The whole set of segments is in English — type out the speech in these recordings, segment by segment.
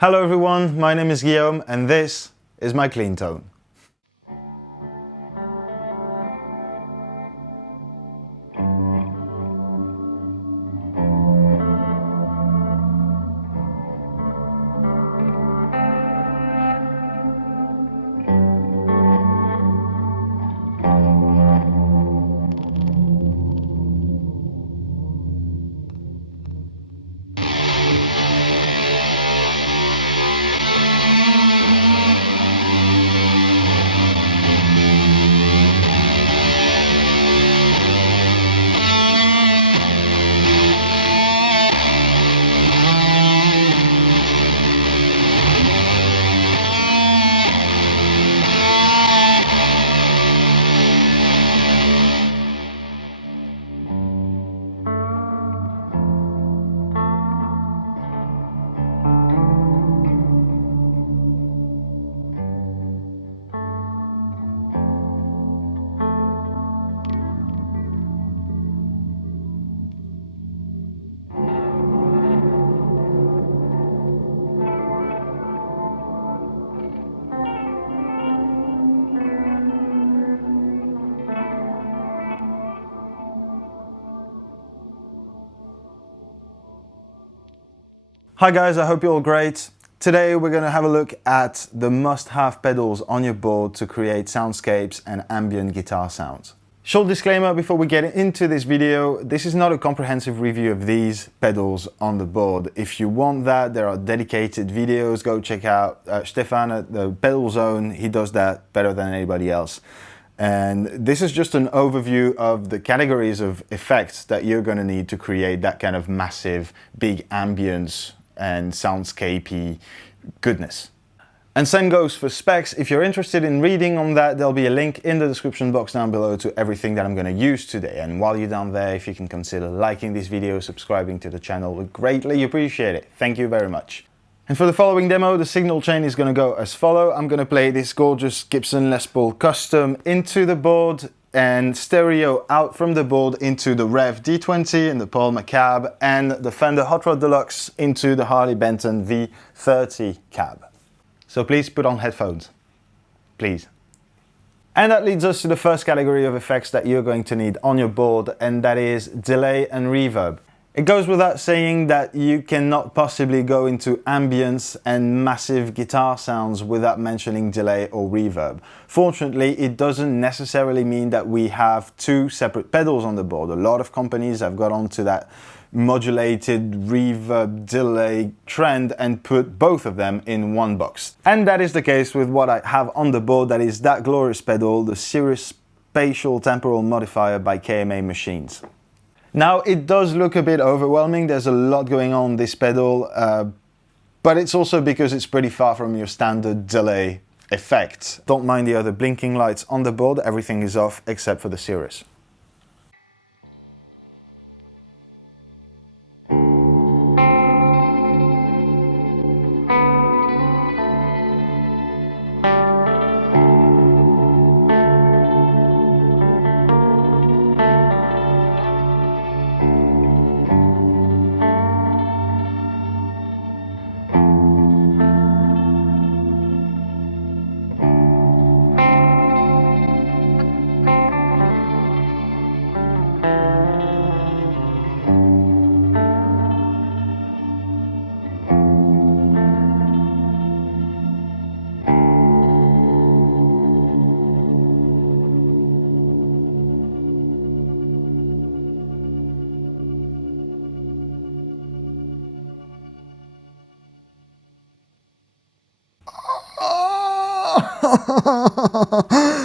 Hello everyone, my name is Guillaume and this is my clean tone. Hi guys, I hope you're all great. Today we're going to have a look at the must-have pedals on your board to create soundscapes and ambient guitar sounds. Short disclaimer before we get into this video, this is not a comprehensive review of these pedals on the board. If you want that, there are dedicated videos. Go check out Stefan at the Pedal Zone. He does that better than anybody else. And this is just an overview of the categories of effects that you're going to need to create that kind of massive, big ambience and soundscapey goodness. And same goes for specs. If you're interested in reading on that, there'll be a link in the description box down below to everything that I'm going to use today. And while you're down there, if you can consider liking this video, subscribing to the channel, we greatly appreciate it. Thank you very much. And for the following demo, the signal chain is going to go as follow. I'm going to play this gorgeous Gibson Les Paul Custom into the board and stereo out from the board into the Rev D20 and the Paul Macab and the Fender Hot Rod Deluxe into the Harley Benton V30 cab. So please put on headphones, please. And that leads us to the first category of effects that you're going to need on your board, and that is delay and reverb. It goes without saying that you cannot possibly go into ambience and massive guitar sounds without mentioning delay or reverb. Fortunately, it doesn't necessarily mean that we have two separate pedals on the board. A lot of companies have got onto that modulated reverb delay trend and put both of them in one box. And that is the case with what I have on the board. That is that glorious pedal, the Cirrus Spatial Temporal Modifier by KMA Machines. Now it does look a bit overwhelming, there's a lot going on this pedal, but it's also because it's pretty far from your standard delay effect. Don't mind the other blinking lights on the board, everything is off except for the Cirrus.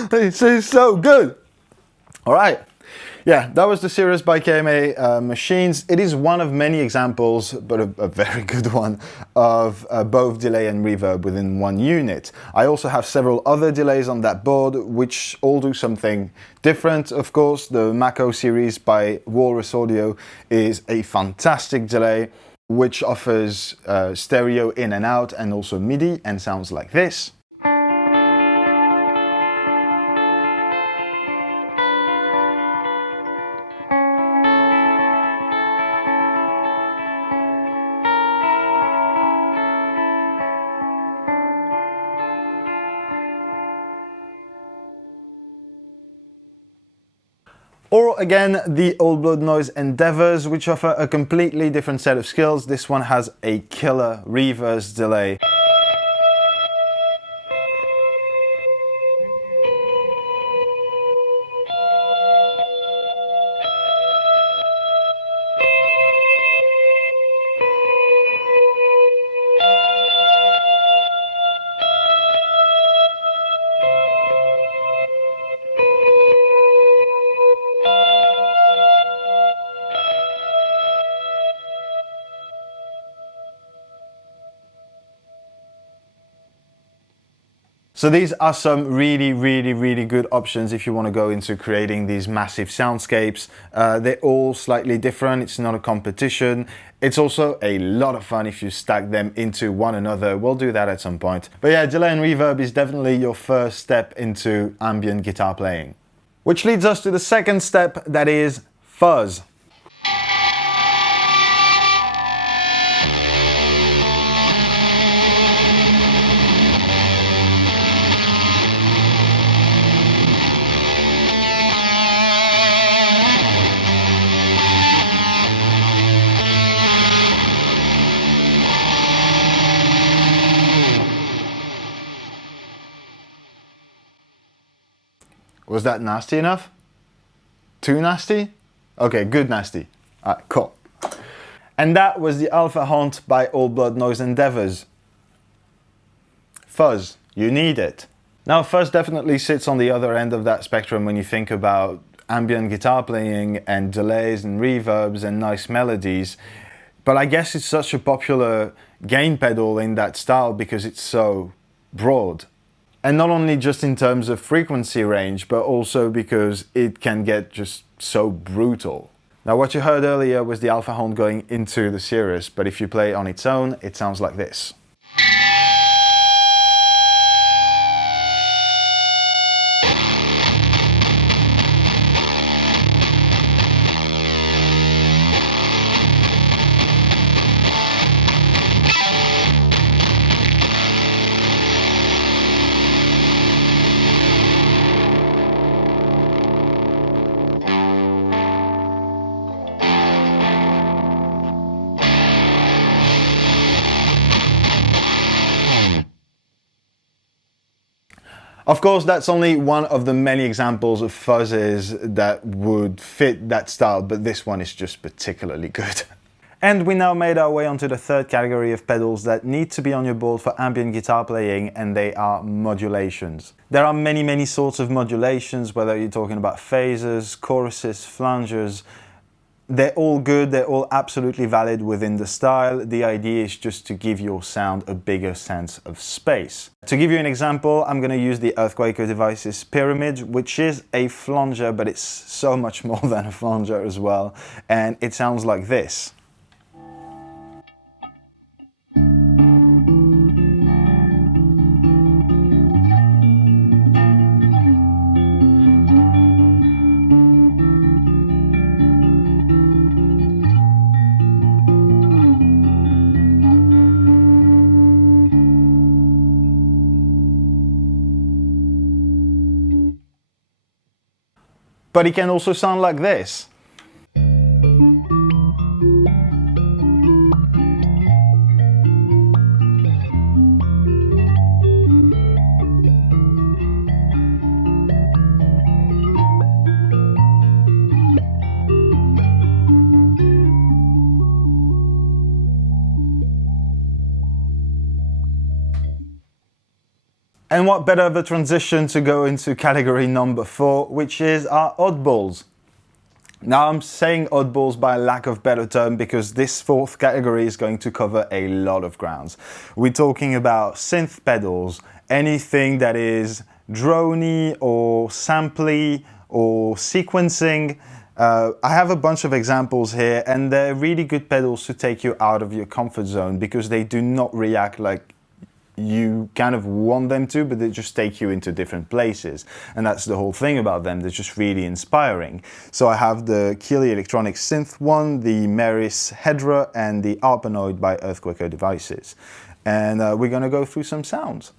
This is so good. All right. Yeah, that was the Cirrus by KMA Machines. It is one of many examples, but a very good one, of both delay and reverb within one unit. I also have several other delays on that board, which all do something different. Of course, the Mako series by Walrus Audio is a fantastic delay, which offers stereo in and out and also MIDI and sounds like this. Or again, the Old Blood Noise Endeavours, which offer a completely different set of skills. This one has a killer reverse delay. So these are some really good options if you want to go into creating these massive soundscapes. They're all slightly different, it's not a competition. It's also a lot of fun if you stack them into one another. We'll do that at some point. But yeah, delay and reverb is definitely your first step into ambient guitar playing. Which leads us to the second step, that is fuzz. Was that nasty enough? Too nasty? Okay, good nasty. Alright, cool. And that was the Alpha Hunt by Old Blood Noise Endeavours. Fuzz, you need it. Now fuzz definitely sits on the other end of that spectrum when you think about ambient guitar playing and delays and reverbs and nice melodies. But I guess it's such a popular gain pedal in that style because it's so broad. And not only just in terms of frequency range, but also because it can get just so brutal. Now what you heard earlier was the Alpha Hunt going into the Cirrus, but if you play it on its own, it sounds like this. Of course, that's only one of the many examples of fuzzes that would fit that style, but this one is just particularly good. And we now made our way onto the third category of pedals that need to be on your board for ambient guitar playing, and they are modulations. There are many sorts of modulations, whether you're talking about phasers, choruses, flangers. They're all good, they're all absolutely valid within the style. The idea is just to give your sound a bigger sense of space. To give you an example, I'm going to use the Earthquaker Devices Pyramid, which is a flanger, but it's so much more than a flanger as well. And it sounds like this. But it can also sound like this. And what better of a transition to go into category number 4, which is our oddballs. Now I'm saying oddballs by lack of better term because this fourth category is going to cover a lot of grounds. We're talking about synth pedals, anything that is drony or samply or sequencing. I have a bunch of examples here, and they're really good pedals to take you out of your comfort zone because they do not react like you kind of want them to, but they just take you into different places. And that's the whole thing about them, they're just really inspiring. So I have the Keeley Electronic Synth one, the Meris Hedra, and the Arpanoid by Earthquaker Devices. And we're gonna go through some sounds.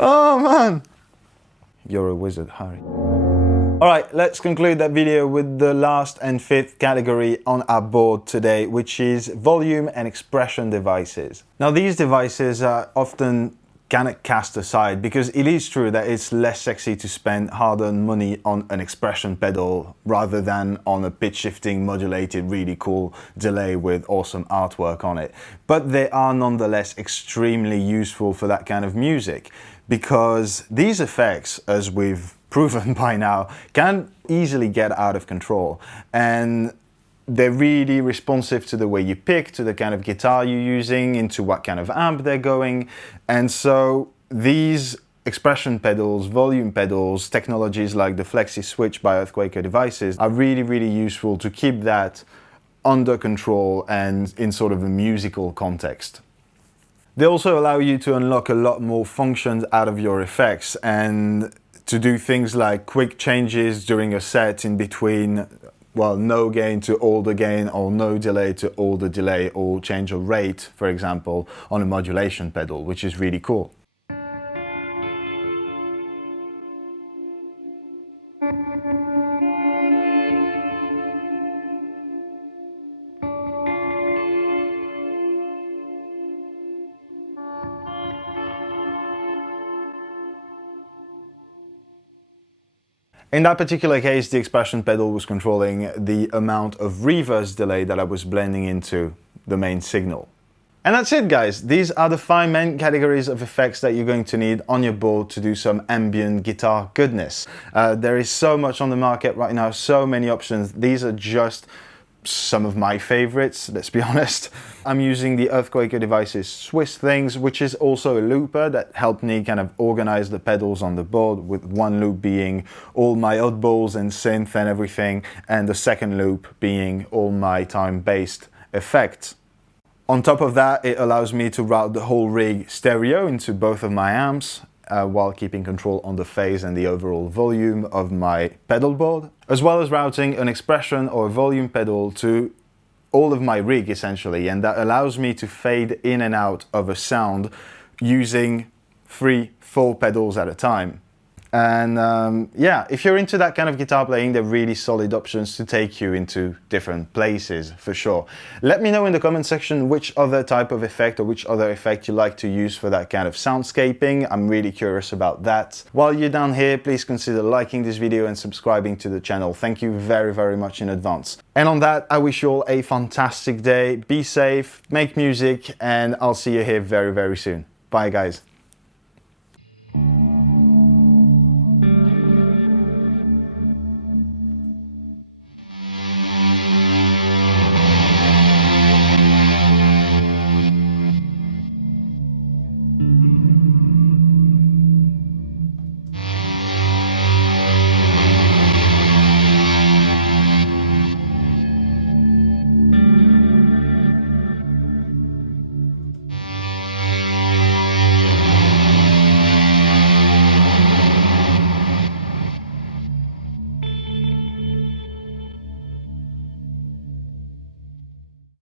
Oh man! You're a wizard, Harry. Alright, let's conclude that video with the last and fifth category on our board today, which is volume and expression devices. Now these devices are often kind of cast aside because it is true that it's less sexy to spend hard-earned money on an expression pedal rather than on a pitch shifting modulated really cool delay with awesome artwork on it. But they are nonetheless extremely useful for that kind of music because these effects, as we've proven by now, can easily get out of control, and they're really responsive to the way you pick, to the kind of guitar you're using, into what kind of amp they're going. And so these expression pedals, volume pedals, technologies like the Flexi Switch by Earthquaker Devices are really, really useful to keep that under control and in sort of a musical context. They also allow you to unlock a lot more functions out of your effects and to do things like quick changes during a set in between, well, no gain to all the gain or no delay to all the delay, or change a rate, for example, on a modulation pedal, which is really cool. In that particular case, the expression pedal was controlling the amount of reverse delay that I was blending into the main signal. And that's it, guys. These are the 5 main categories of effects that you're going to need on your board to do some ambient guitar goodness. There is so much on the market right now, so many options. These are just some of my favorites, let's be honest. I'm using the Earthquaker Devices Swiss things, which is also a looper that helped me kind of organize the pedals on the board, with one loop being all my oddballs and synth and everything, and the second loop being all my time-based effects. On top of that, it allows me to route the whole rig stereo into both of my amps, while keeping control on the phase and the overall volume of my pedal board, as well as routing an expression or volume pedal to all of my rig essentially, and that allows me to fade in and out of a sound using 3-4 pedals at a time. And yeah, if you're into that kind of guitar playing, they're really solid options to take you into different places for sure. Let me know in the comment section which other type of effect or which other effect you like to use for that kind of soundscaping. I'm really curious about that. While you're down here, please consider liking this video and subscribing to the channel. Thank you very, very much in advance. And on that, I wish you all a fantastic day. Be safe, make music, and I'll see you here very, very soon. Bye, guys.